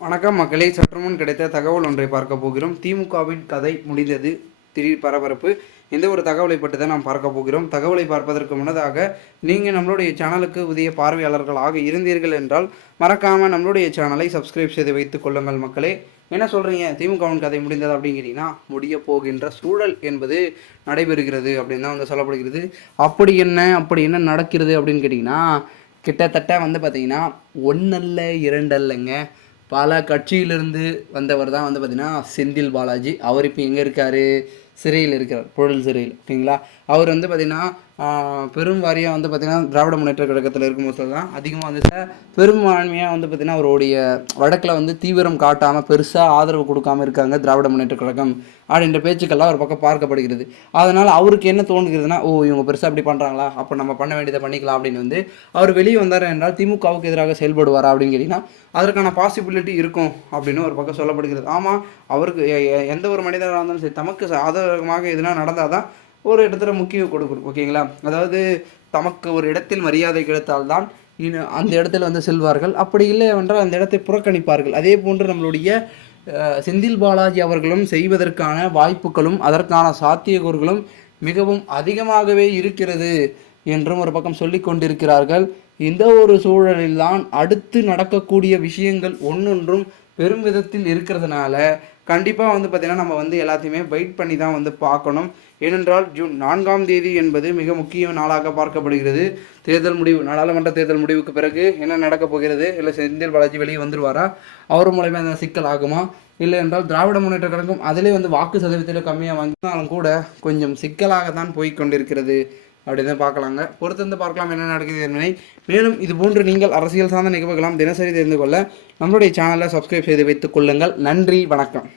வணக்கம் மக்களே, சற்றுமுன் கிடைத்த தகவல் ஒன்றை பார்க்க போகிறோம். திமுகவின் கதை முடிந்தது, திடீர் பரபரப்பு. இந்த ஒரு தகவலை பற்றி தான் நாம் பார்க்க போகிறோம். தகவலை பார்ப்பதற்கு முன்னதாக நீங்கள் நம்மளுடைய சேனலுக்கு புதிய பார்வையாளர்களாக இருந்தீர்கள் என்றால் மறக்காமல் நம்மளுடைய சேனலை சப்ஸ்கிரைப் செய்து வைத்துக் கொள்ளுங்கள் மக்களே. என்ன சொல்கிறீங்க, திமுகவின் கதை முடிந்தது அப்படிங்கிறீங்கன்னா முடிய போகின்ற சூழல் என்பது நடைபெறுகிறது அப்படின்னு தான் வந்து சொல்லப்படுகிறது. அப்படி என்ன நடக்கிறது அப்படின்னு கேட்டிங்கன்னா, கிட்டத்தட்ட வந்து பார்த்திங்கன்னா ஒன்றல்ல இரண்டல்லங்க, பல கட்சியிலிருந்து வந்தவர் தான் வந்து பார்த்திங்கன்னா செந்தில் பாலாஜி. அவர் இப்போ எங்கே இருக்கார்? சிறையில் இருக்கிறார், புழல் சிறையில். ஓகேங்களா? அவர் வந்து பார்த்திங்கன்னா பெரும் வாரியாக வந்து பார்த்திங்கன்னா திராவிட முன்னேற்ற கழகத்தில் இருக்கும்போது தான் அதிகமாக வந்து பெரும்பான்மையாக வந்து பார்த்திங்கன்னா அவருடைய வழக்கில் வந்து தீவிரம் காட்டாமல் பெருசாக ஆதரவு கொடுக்காமல் இருக்காங்க திராவிட முன்னேற்ற கழகம் அப்படின்ற பேச்சுக்கெல்லாம் ஒரு பக்கம் பார்க்கப்படுகிறது. அதனால் அவருக்கு என்ன தோணுகிறதுனா, இவங்க பெருசாக அப்படி பண்ணுறாங்களா, அப்போ நம்ம பண்ண வேண்டியதை பண்ணிக்கலாம் அப்படின்னு வந்து அவர் வெளியே வந்தார் என்றால் திமுகவுக்கு எதிராக செயல்படுவாரா அப்படின்னு கேட்டிங்கன்னா அதற்கான பாசிபிலிட்டி இருக்கும் அப்படின்னு ஒரு பக்கம் சொல்லப்படுகிறது. ஆமாம், அவருக்கு எந்த ஒரு மனிதராக இருந்தாலும் சரி தமக்கு ஆதரவமாக எதுனா நடந்தால் தான் ஒரு இடத்துல முக்கியம் கொடுக்கணும். ஓகேங்களா? அதாவது தமக்கு ஒரு இடத்தில் மரியாதை கிடைத்தால்தான் அந்த இடத்துல வந்து செல்வார்கள். அப்படி இல்லை என்றால் அந்த இடத்தை புறக்கணிப்பார்கள். அதே போன்று நம்மளுடைய செந்தில் பாலாஜி அவர்களும் செய்வதற்கான வாய்ப்புகளும் அதற்கான சாத்தியக்கூறுகளும் மிகவும் அதிகமாகவே இருக்கிறது என்றும் ஒரு பக்கம் சொல்லி கொண்டிருக்கிறார்கள். இந்த ஒரு சூழலில்தான் அடுத்து நடக்கக்கூடிய விஷயங்கள் ஒன்றொன்றும் பெரும் விதத்தில் இருக்கிறதுனால கண்டிப்பாக வந்து பார்த்திங்கன்னா நம்ம வந்து எல்லாத்தையுமே வெயிட் பண்ணி தான் வந்து பார்க்கணும். ஏனென்றால் ஜூன் 4ஆம் தேதி என்பது மிக முக்கிய நாளாக பார்க்கப்படுகிறது. தேர்தல் முடிவு, நாடாளுமன்ற தேர்தல் முடிவுக்கு பிறகு என்ன நடக்கப் போகிறது? இல்லை செந்தில் பாலாஜி வெளியே வந்துடுவாரா? அவர் மூலமாக அந்த சிக்கல் ஆகுமா? இல்லை என்றால் திராவிட முன்னேற்ற கழகம் அதிலே வந்து வாக்கு சதவீதத்தில் கம்மியாக வாங்கினாலும் கூட கொஞ்சம் சிக்கலாக தான் போய் கொண்டிருக்கிறது அப்படின்னு பார்க்கலாங்க. பொறுத்திருந்து பார்க்கலாம் என்ன நடக்குது என்பதை. மேலும் இது போன்று நீங்கள் அரசியல் சார்ந்த நிகழ்வுகளாம் தினசரி தெரிந்து கொள்ள நம்மளுடைய சேனலை சப்ஸ்கிரைப் செய்து வைத்துக் கொள்ளுங்கள். நன்றி, வணக்கம்.